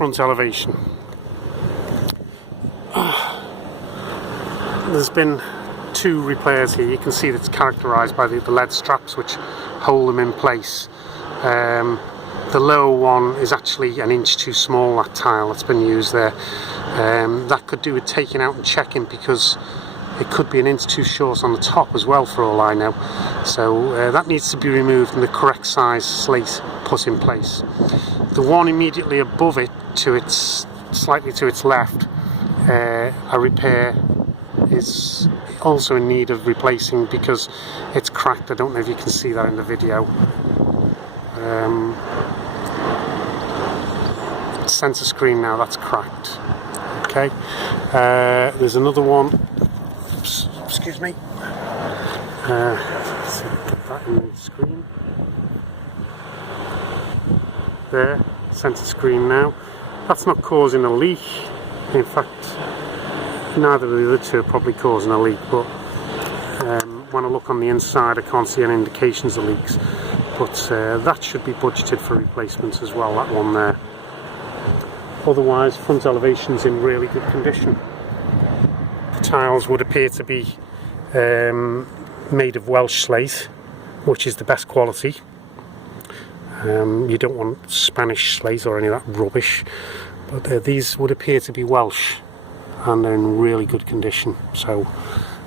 front elevation. There's been 2 repairs here. You can see that it's characterised by the lead straps which hold them in place. The lower one is actually an inch too small, that tile that's been used there. That could do with taking out and checking, because it could be an inch too short on the top as well, for all I know. So that needs to be removed and the correct size slate put in place. The one immediately above it, slightly to its left, a repair is also in need of replacing because it's cracked. I don't know if you can see that in the video. Center screen now, that's cracked. Okay, there's another one. Oops, excuse me. So put that in the screen. There, center screen now. That's not causing a leak. In fact, neither of the other 2 are probably causing a leak, but when I look on the inside I can't see any indications of leaks. But that should be budgeted for replacements as well, that one there. Otherwise, front elevation's in really good condition. The tiles would appear to be made of Welsh slate, which is the best quality. You don't want Spanish slate or any of that rubbish, but these would appear to be Welsh, and they're in really good condition, so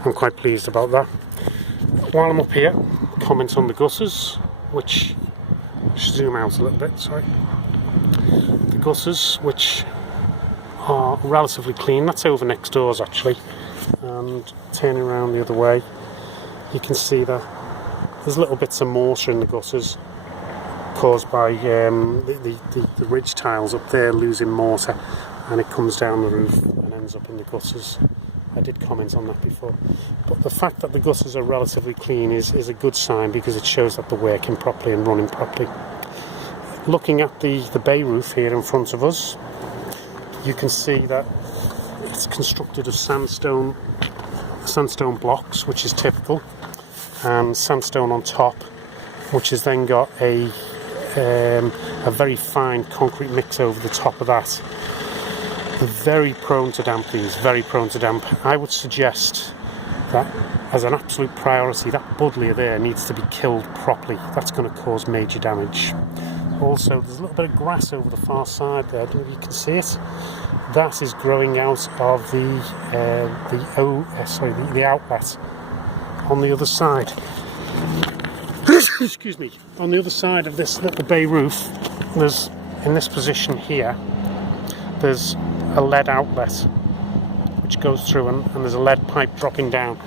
I'm quite pleased about that. While I'm up here, comments on the gutters, which I should zoom out a little bit, sorry. The gutters, which are relatively clean. That's over next doors actually, and turning around the other way, you can see that there's little bits of mortar in the gutters caused by the ridge tiles up there losing mortar, and it comes down the roof and ends up in the gutters. I did comment on that before, but the fact that the gutters are relatively clean is a good sign, because it shows that they're working properly and running properly. Looking at the bay roof here in front of us, you can see that it's constructed of sandstone blocks, which is typical, and sandstone on top, which has then got a very fine concrete mix over the top of that. Very prone to damp, these, very prone to damp. I would suggest that as an absolute priority, that buddleia there needs to be killed properly. That's going to cause major damage. Also, there's a little bit of grass over the far side there. I don't know if you can see it. That is growing out of the outlet on the other side. Excuse me. On the other side of this little bay roof, there's, in this position here, there's a lead outlet which goes through, and there's a lead pipe dropping down,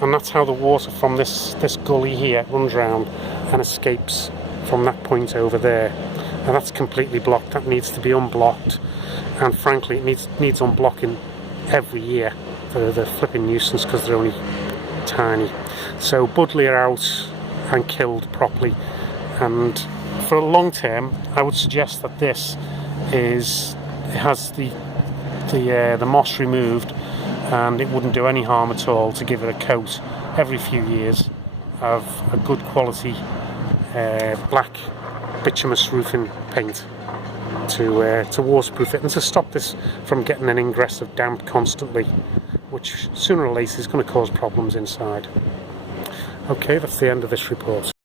and that's how the water from this gully here runs round and escapes from that point over there, and that's completely blocked. That needs to be unblocked, and frankly it needs unblocking every year. They're flipping nuisance because they're only tiny. So buddleia out and killed properly, and for a long term I would suggest that this has the moss removed, and it wouldn't do any harm at all to give it a coat every few years of a good quality black bituminous roofing paint to waterproof it and to stop this from getting an ingress of damp constantly, which sooner or later is going to cause problems inside. Okay, that's the end of this report.